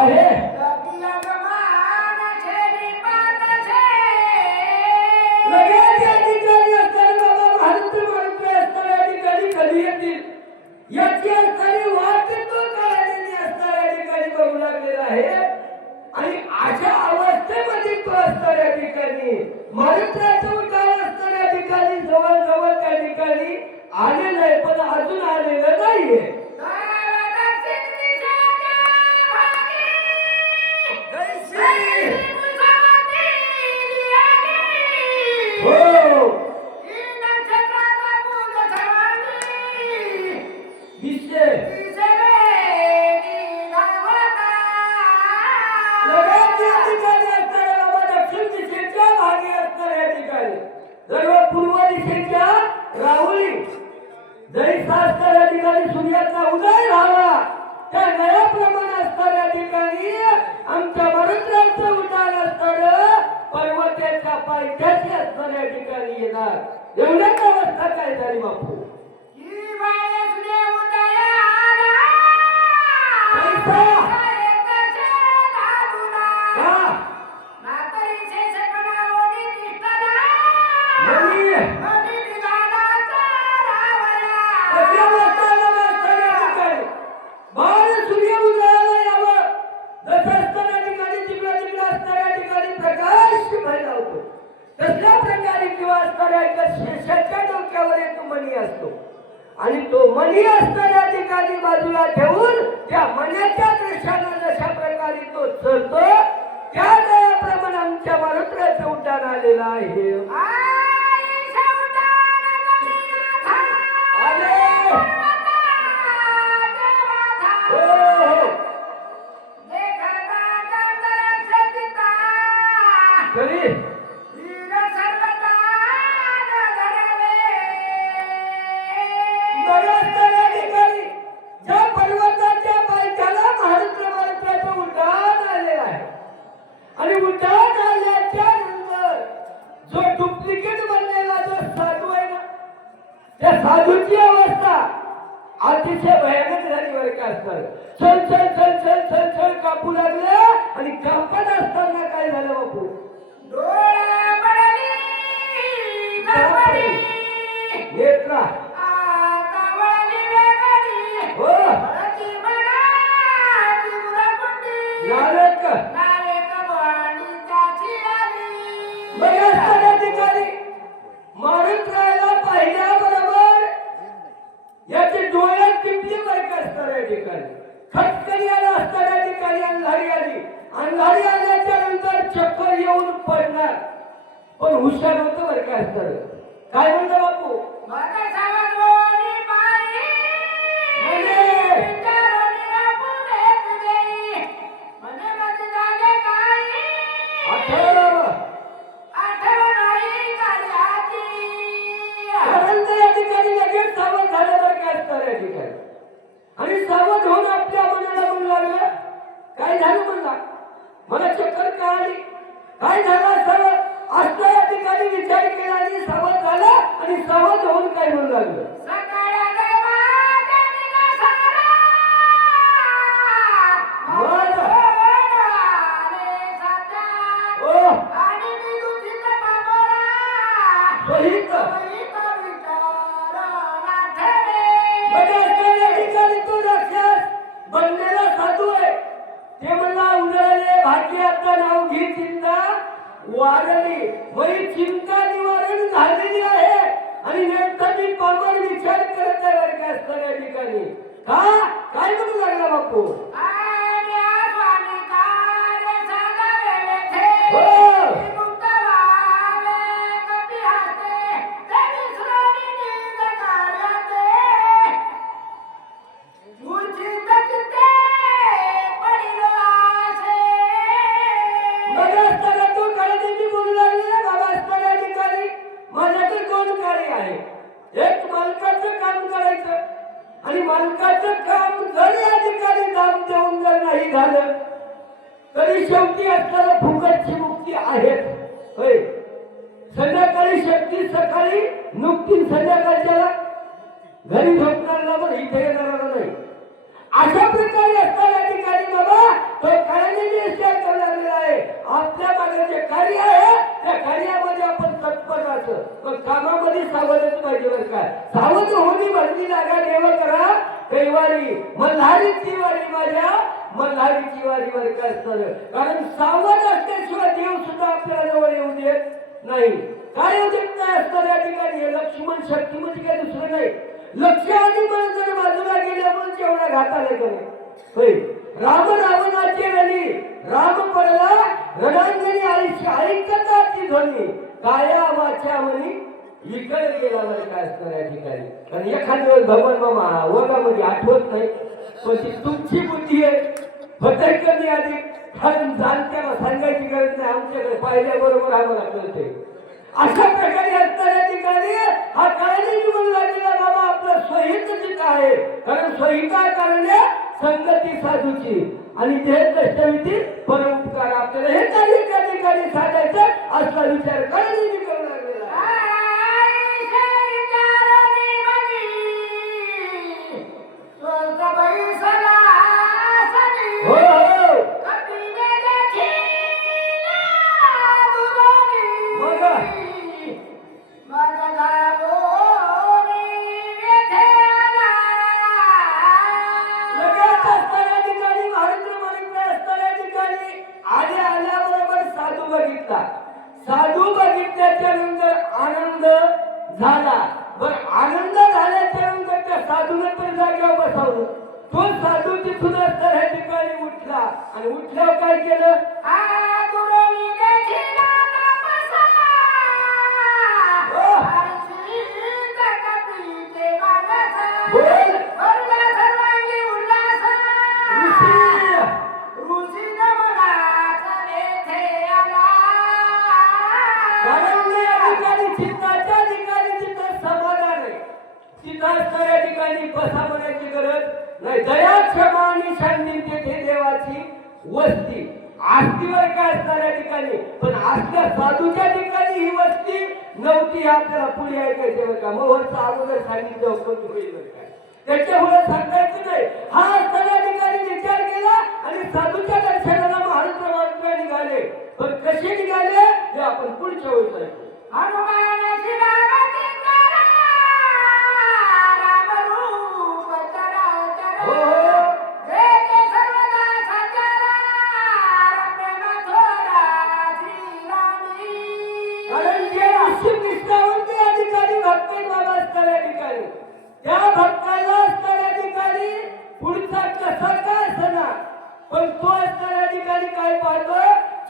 आहे लगेच या ठिकाणी असताना बाबा भारत मानतोय असताना या ठिकाणी कधी येतील याची असताना वाट तो काळाने असताना या ठिकाणी बघू लागलेला आहे आणि अशा अवस्थेमध्ये तो असताना या ठिकाणी मारुतीचं उठाव असताना या ठिकाणी जवळ जवळ त्या ठिकाणी आलेलं आहे पण अजून आलेलं नाहीये पूर्व दिशेच्या राहुली जरी शास्त्र या ठिकाणी सूर्याचा उदय झाला त्या नयाप्रमाणे असणाऱ्या ठिकाणी आमच्या मरुद्राचं उठाण असणारं पर्वताच्या पायथ्याशी असणाऱ्या ठिकाणी येणार एवढ्याच अवस्था काय झाली बापू आणि तो मणी असणाऱ्या ठिकाणी बाजूला ठेवून त्या मण्याच्या दृश्यानं जशा प्रकारे तो चलतो त्या दयाप्रमाणे आमच्या मारुत्राचं उठाण आलेलं आहे साधूची अवस्था अतिशय भयानक झाली बरं का असताना चल चल चल चल चल चल कापू लागले आणि कापत असताना काय झालं बापू नेत्रा हो नालक ठिकाणी मारून राहायला पाहिल्याबरोबर याचे डोळ्यात टिपली बरं असणाऱ्या ठिकाणी खटकरी आला असणाऱ्या ठिकाणी अंधारी आली अंधारी आल्याच्या नंतर चक्कर येऊन पडणार पण हुशार होतं बरं का असणार काय म्हणलं बापू आणि सावध होऊन आपल्या मनाला म्हणू लागलं काय झालं म्हणला मला चक्कर का आली काय झालं सर्व असं या ठिकाणी विचार केला आणि सावध झाला आणि सावध होऊन काय म्हणू लागलं बनलेला साधू आहे ते मला उजळले भाग्याचं नाव घे चिंता वारली वही चिंता निवारण झालेली आहे आणि नेमकी पामर विचार करत आहे बरं का असणाऱ्या ठिकाणी का काय म्हणू लागला बापू एक मालकाचं काम करायचं आणि मालकाचं काम जर या ठिकाणी दाम देऊन जर नाही झालं तरी शेवटी असणारा फुकटची मुक्ती आहे संध्याकाळी शक्ती सकाळी नुकती संध्याकाळच्याला घरी झोपणार ना पण इथे येणार नाही अशा प्रकारे असणाऱ्या ठिकाणी बाबा तो काय कामामध्ये सावधच पाहिजे बरं का. सावध होणी भरली लागा देव करा कैवारी मल्हारीची वारी माझ्या मल्हारीची वारी बरं का असतं. कारण सावध असल्याशिवाय देव सुद्धा आपल्याला जवळ येऊ देत नाही. काय देत नाही असतं या ठिकाणी. लक्ष्मण शक्ती म्हणजे काय दुसरं नाही. लक्ष आणि मन जर बाजूला गेल्यामुळे जेवढा घाताला करे राम रावणाचे रणी राम पडला रणांगणी ऐकताची ध्वनी काया वाचा म्हणी इकडे गेला बरं काय असतं या ठिकाणी. आणि एखाद्या वेळेस भगवान मामा वर्गामध्ये आठवत नाही पण ती तुमची बुद्धी आहे होतय कमी अधिक. कारण जाणत्याला सांगायची गरज नाही. आमच्याकडे पाहिल्याबरोबर आम्हाला कळते. अशा प्रकारे असणाऱ्या ठिकाणी हा काळजी म्हणून लागलेला बाबा आपलं स्वहित चित्त आहे. कारण स्वहिता कारणे संगती साधूची आणि देह कष्टविधी परोपकार आपल्याला हे काही त्या ठिकाणी साधायचं असला विचार काळजी करू लागलेला आहे. हो हो साधू बघितल्याच्या नंतर आनंद झाला. बर आनंद झाल्याच्या नंतर त्या साधूने तर जागेवर बसवलं. तो साधू तिथून त्या ठिकाणी उठला आणि उठल्यावर काय केलं. बसा म्हणायची गरज नाही. दया क्षमा आणि शांती तेथे देवाची वस्ती आस्तीवर काय असणाऱ्या ठिकाणी. पण असल्या साधूच्या ठिकाणी ही वस्ती नव्हती. आपल्याला पुढे ऐकायचे बरं का. मग वरचा अगोदर सांगितलं होईल बरं का. त्याच्यामुळे सांगायचं नाही. हा असणाऱ्या ठिकाणी विचार केला आणि साधूच्या दर्शनाला महाराष्ट्र निघाले. पण कसे निघाले हे आपण पुढच्या वेळी ऐकू. त्या भक्ताला असणाऱ्या ठिकाणी पुढचा कसा काय असना पण तो असणाऱ्या ठिकाणी काय पाहतो.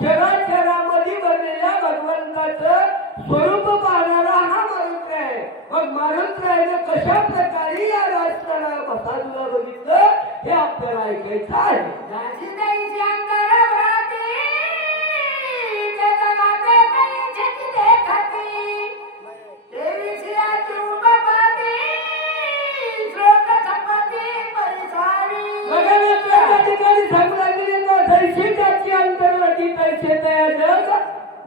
चराचरामध्ये बनलेल्या भगवंताचं स्वरूप पाहणारा हा मारुती आहे. मग मारुतीने कशा प्रकारे या राष्ट्राला साधूला बघितलं हे आपल्याला ऐकायचं आहे.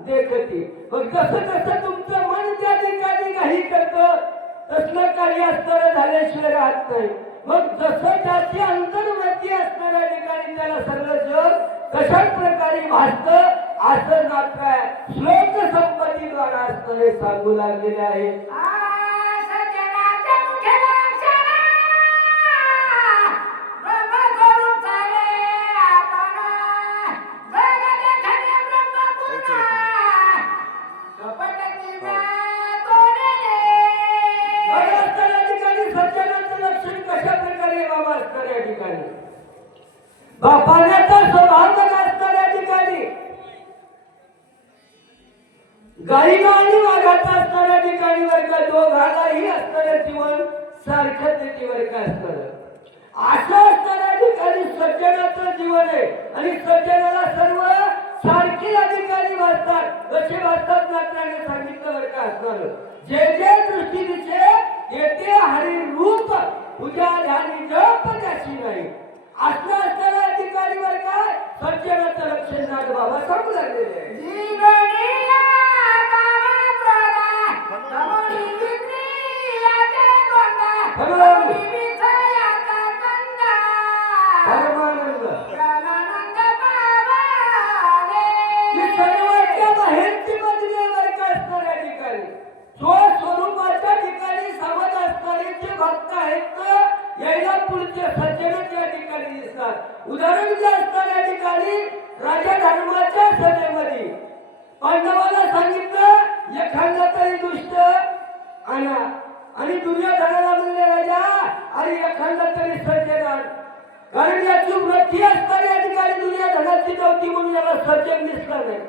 देखती मग जसं जसं तुमचं मन त्या ठिकाणी काही करतं तसलं काही असणारं झाल्याशिवाय राहत नाही. मग जसं त्याची अंतर्वृत्ती असणाऱ्या ठिकाणी त्याला सर्व जग कशा प्रकारे भासतं असं नाट्य श्लोक संपत्तीद्वारा असणारे सांगू लागलेले आहे. पाण्याचा स्वभाव असणाऱ्या ठिकाणी गाईला आणि वाघाचा असणाऱ्या ठिकाणी वर का दोघांनाही असणारं जीवन सारखं त्याच्यावर का असणार. असं असणाऱ्या ठिकाणी सज्जनाचं जीवन आहे आणि सज्जनाला सर्व सारखी या ठिकाणी वाचतात. कसे वाचतात नाट्याने सांगितलं वर का असणार. जे जे दृष्टी दिसे येते हरी रूप पूजा ध्यानी जप त्याची नाही. असलं असणाऱ्या ठिकाणी वर काय सज्जनाचं लक्षण झालं बाबा सांगू लागलेले आहे. सर्वांच्या बाहेरची मधली वर काय असणाऱ्या ठिकाणी नव्हती म्हणून याला सर्जन दिसला नाही.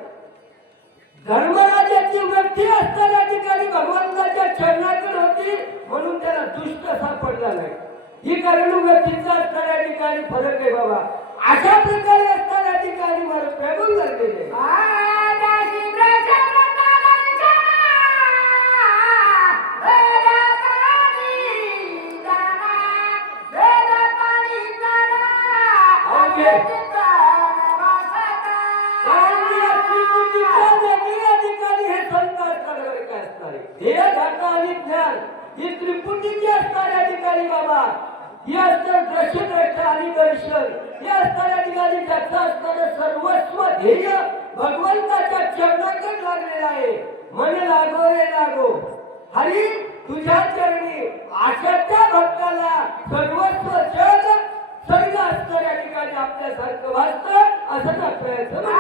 धर्मराजाची वृत्ती असताना ठिकाणी भगवंताच्या चरणाकडे होती म्हणून त्याला दुष्ट सापडला नाही. ही कारण व्यक्तीचा असणाऱ्या ठिकाणी फरक आहे बाबा. अशा प्रकारे असणाऱ्या ठिकाणी मला प्रभू लागलेले ही त्रिपुटीची असणाऱ्या ठिकाणी बाबा ही असतं दर्शन आणि दर्शन हे असणाऱ्या ठिकाणी त्याचं असणारं सर्वस्व ध्येय भगवंताच्या चरणाकडे लागलेलं आहे. मन लागो रे लागो हरी तुझ्या चरणी अशा त्या भक्ताला सर्वस्व जग सर्व असणाऱ्या ठिकाणी आपल्यासारखं वाचतं असं आपल्याचं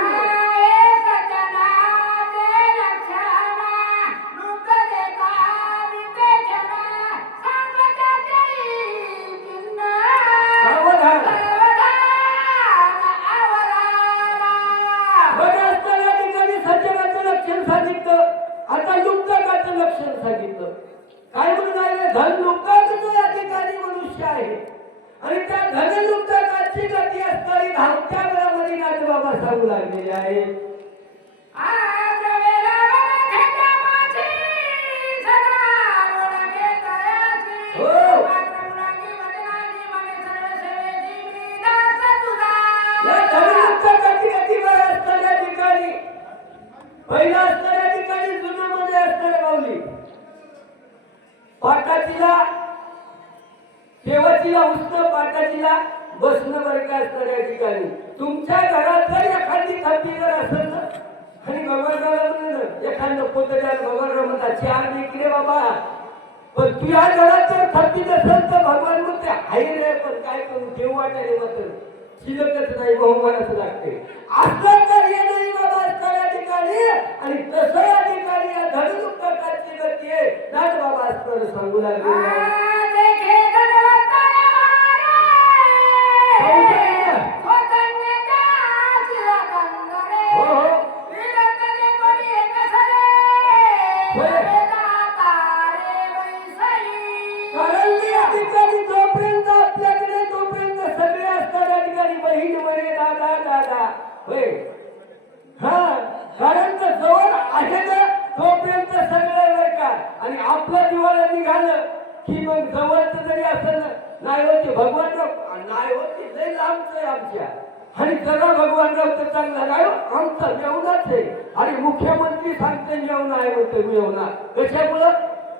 आता लुप्तकाचं लक्षण सांगितलं. काय म्हणून आहे धन लुप्ताच जो या ठिकाणी मनुष्य आहे आणि त्या धन लुप्तकाची गती असणारी धावत्या वेळामध्ये नाथबाबा सांगू लागलेले आहेत. पहिला असणाऱ्या ठिकाणी जुन्यामध्ये असणाऱ्या माऊली पाटाचीला केवचीला उष्ण पाटाचीला बसणं बरं का असणाऱ्या ठिकाणी तुमच्या घरात जर एखादी थप्पी जर असेल ना आणि भगवान एखादं पोतड्याला भगवान म्हणता चार इकडे बाबा पण तुझ्या घरात जर थप्पी नसेल तर भगवान म्हणते हाय रे पण काय करू ठेवू वाटायला मात्र शिलकच नाही बहुमानाचं लागते. असं कार्य नाही बाबा असणाऱ्या ठिकाणी आणि तसं या ठिकाणी या धनुष्काची गती आहे नाथ बाबा असणारं सांगू लागले. जोपर्यंत आपल्याकडे तोपर्यंत सगळे असणाऱ्या ठिकाणी बहीण वरे दादा दादा होय हा कारण जवळ आहे ना तोपर्यंत सगळे बर का आणि आपलं दिवाळी निघालं की मग जवळच जरी असेल नाही होते भगवान नाही होते लय लांबच आहे आमच्या आणि जरा भगवान राव तर चांगला नाही आमचा मेवनाच आहे आणि मुख्यमंत्री सांगते मेवण आहे म्हणते मेवना कशामुळं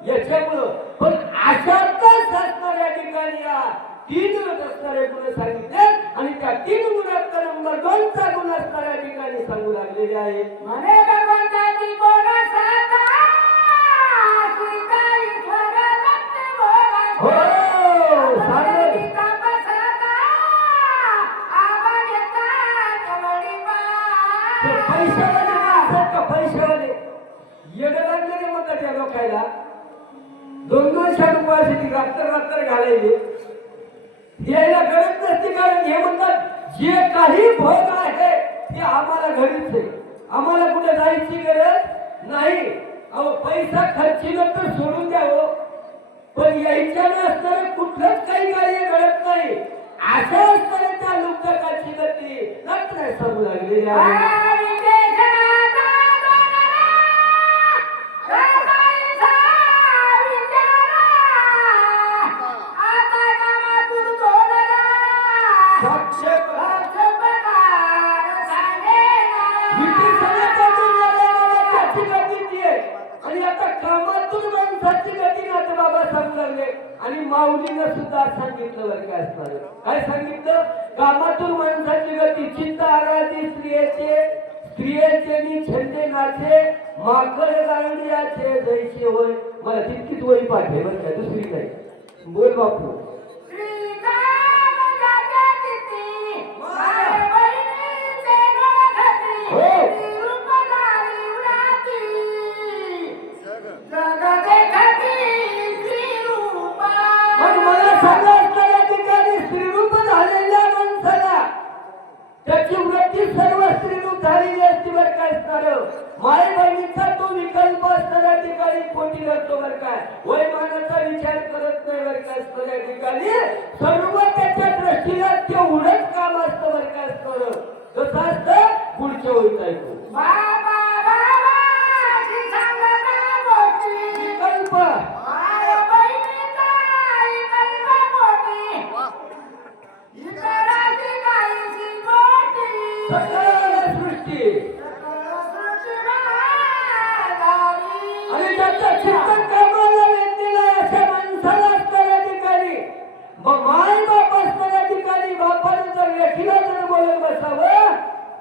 याच्यामुळं पण अशातच असणाऱ्या ठिकाणी या तीन असणारे गुण सांगितले आणि त्या तीन गुणाचा नंबर 2 चा गुण असणाऱ्या ठिकाणी सांगू लागलेले आहे. म्हणे भगवंताची कोण साता सुताई स्वरगत भोगा हो साधी तापसाता आवाज येता कवडी पा पैशावाले माणसं का पैशावाले येडं लागले म्हणतात त्या लोकायला 200 रुपयासाठी रात्र घालायचे यायला गरज नसते कारण हे म्हणतात जे काही भोग आहे ते आम्हाला घरीच आहे आम्हाला कुठे जायची गरज नाही. अहो पैसा खर्चीनं तर सोडून द्यावं पण यायच्यानं असणारं कुठलंच काही कार्य घडत नाही असं असणारं त्या लुप्तकाची गती नक्की सांगू लागलेली आहे. आणि आता कामातून माणसाची गती नाथ बाबा सांगू लागले आणि माऊलीनं सुद्धा सांगितलं बरं काय असणार काय सांगितलं कामातून माणसाची गती चित्त आराधी स्त्रियेचे नि छंदे नाचे माकड गांडियाचे जैसे होय. मला तितकीच वही पाठे बरं काय दुसरी काही बोल बापू त्याची वृत्ती सर्व असणार माय बहिणीचा तो विकल्प असणाऱ्या ठिकाणी पोटी लागतो बरं काय वैमानाचा विचार करत नाही बरं काय असणाऱ्या ठिकाणी सर्व त्याच्या दृष्टीला तेवढंच काम असतं बरं काय असतं कसं असतं पुढच्या ओळीत ऐकू विकल्प सृष्टी आणि ज्याचा चिंतन कामाला व्यक्तीला अशा माणसाला असणाऱ्या ठिकाणी माय बाप असणाऱ्या ठिकाणी बापाने जर लेखीला जर बोलत बसावं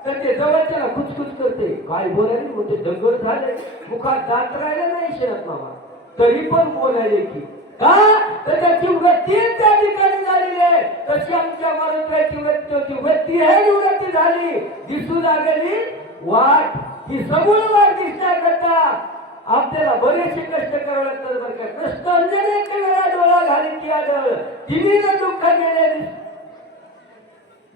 तर ते जवळच्याला खुचखुच करते काय बोलायला म्हणजे दंगल झाले मुखात दात राहिला नाही शरद मामा तरी पण बोलायले की का तर त्याची वृत्ती त्या ठिकाणी झालेली आहे तशी आमच्या मराठ्याची वृत्ती आहे निवृत्ती झाली दिसू लागली वाट ही समूळ वाट दिसण्याकरता आपल्याला बरेचसे कष्ट करावे लागतात बरं का कष्ट अनेक वेळा डोळा घाली ती आढळ तिने दुःख गेले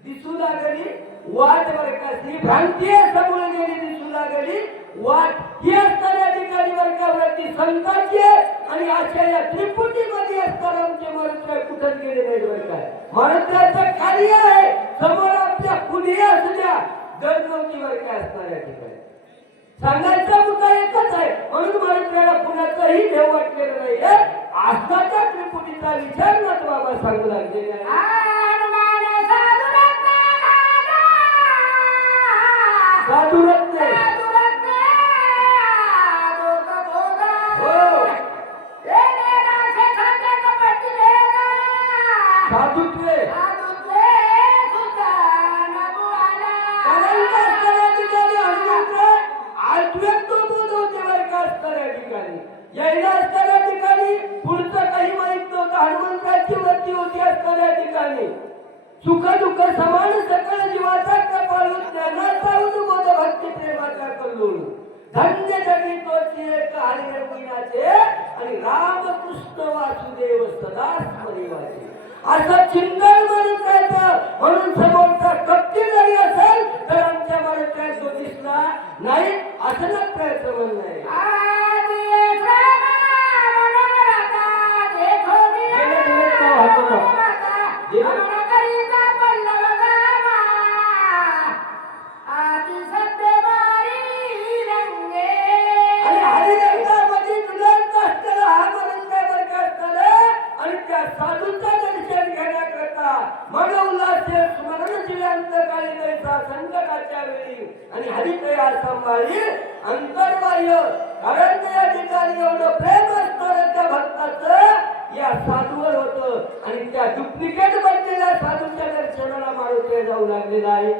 दिसू लागली वाट बरं का ती भ्रांती समोर गेली दिसू लागली वाट ही असणाऱ्या ठिकाणी बरं का वृत्ती संतांची आणि अशा या त्रिपुटीमध्ये असताना आमचे महाराष्ट्र कुठं गेले नाही बरं काय महाराष्ट्राचं कार्य आहे समोर आपल्या कुणीही असू द्या दर नव्हती बरं काय असणाऱ्या ठिकाणी सांगायचा मुद्दा एकच आहे म्हणून महाराष्ट्राला कुणाचंही देव वाटलेलं नाही आस्थाच्या त्रिपुटीचा विचार ना बाबा सांगू लागलेले साधुरत्ने साधुत्वे यायला असणाऱ्या ठिकाणी पुढचं काही माहित नव्हतं हनुमंताची वृत्ती होती असणाऱ्या ठिकाणी सुख दुःख समान सकळ जीवाचा कपाळून ज्ञानाचा उद्बोध भक्ती प्रेमाचा कल्लोळ धन्य जगी तोची एक हरिरंगिनाचे आणि रामकृष्ण वासुदेव सदा स्मरिवाचे असं चिंतन म्हणून जायचं म्हणून समोरचा कपटी जरी असेल तर आमच्या मनात तो दिसला नाही असं प्रयत्न म्हणणं आहे संकटाच्या वेळी आणि हरिकया सांभाळी अंतर्बाह्य कारण या ठिकाणी एवढं प्रेम असणारं त्या भक्ताचं या साधूवर होतं आणि त्या डुप्लिकेट बनलेल्या साधूच्या दर्शनाला मारुती जाऊ लागलेला आहे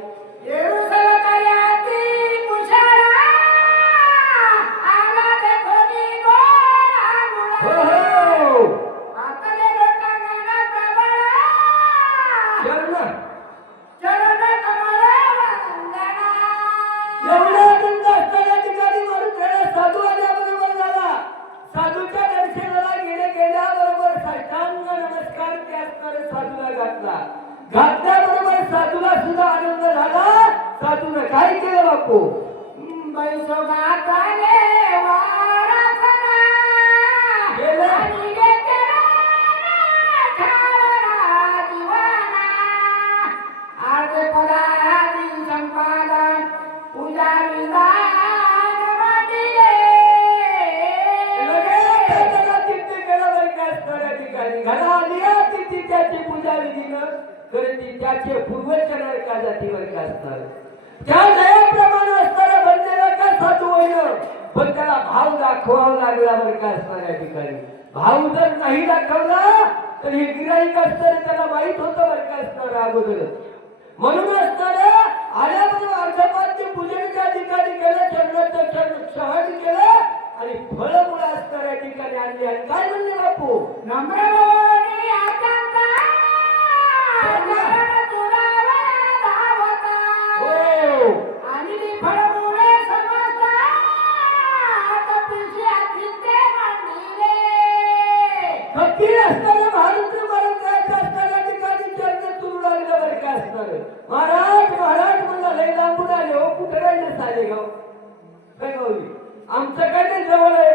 घातल्याबरोबर साधूला सुद्धा आनंद झाला साधूने काय केलं बापू त्याची पूजा विधीनं करती त्याचे पूर्वज का जातीवर का असणार त्या दयाप्रमाणे असणारा बनलेला का साधू होईन पण त्याला भाव दाखवावा लागला बरं का असणाऱ्या ठिकाणी भाव जर नाही दाखवला तर हे गिराईक असणारे त्याला माहित होतं बरं का असणार अगोदर म्हणून असणाऱ्या आल्याबरोबर अर्धपात पूजनाच्या ठिकाणी गेलं चरणाचं चरण सहज केलं आणि फळमुळं असणाऱ्या ठिकाणी आणली आणि काय म्हणले बापू महाराज महाराज मला लय लांबून आले हो कुठे राहिले सालेगाव काय माऊली आमचं काय नाही जवळ आहे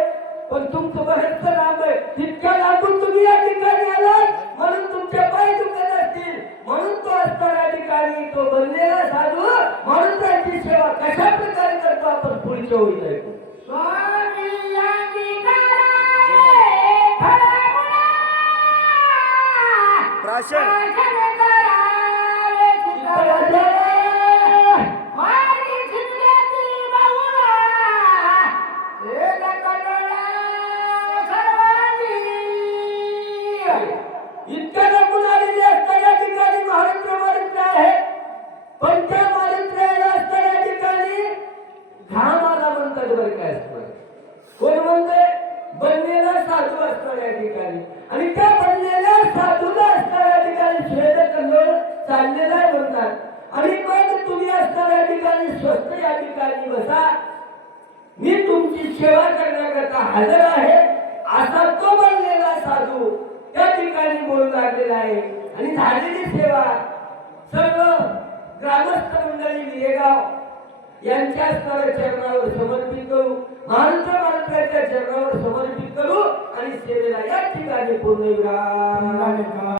पण तुमचं बरेचसं लांब आहे तितक्या लांबून तुम्ही या ठिकाणी आलात म्हणून तुमचे पाय दुखत असतील म्हणून तो असतो या ठिकाणी तो बनलेला साधू म्हणून त्याची सेवा कशा प्रकारे करतो आपण पुढच्या ओळीत ऐकू स्वामी अंगीकारा प्राशन इतक्या लागून आलेले असताना ठिकाणी महाराष्ट्र मारित्र आहे पण त्या मारित्र्याला असताना ठिकाणी घामाला म्हणतात बरं काय असतं कोण म्हणते बनलेला साधू असणार या ठिकाणी आणि त्या बनलेल्या साधूला असणार या ठिकाणी श्वेत कल्लोळ चाललेला म्हणतात आणि मग तुम्ही असणार या ठिकाणी स्वस्त या ठिकाणी बसा मी तुमची सेवा करण्याकरता हजर आहे असा तो बनलेला साधू त्या ठिकाणी बोलू लागलेला आहे आणि झालेली सेवा सर्व ग्रामस्थ मंडळी विरेगाव यांच्या असणाऱ्या चरणावर समर्पित करू महाराष्ट्राच्या चरणावर समर्पित करू आणि सेवेला या ठिकाणी पूर्ण विराम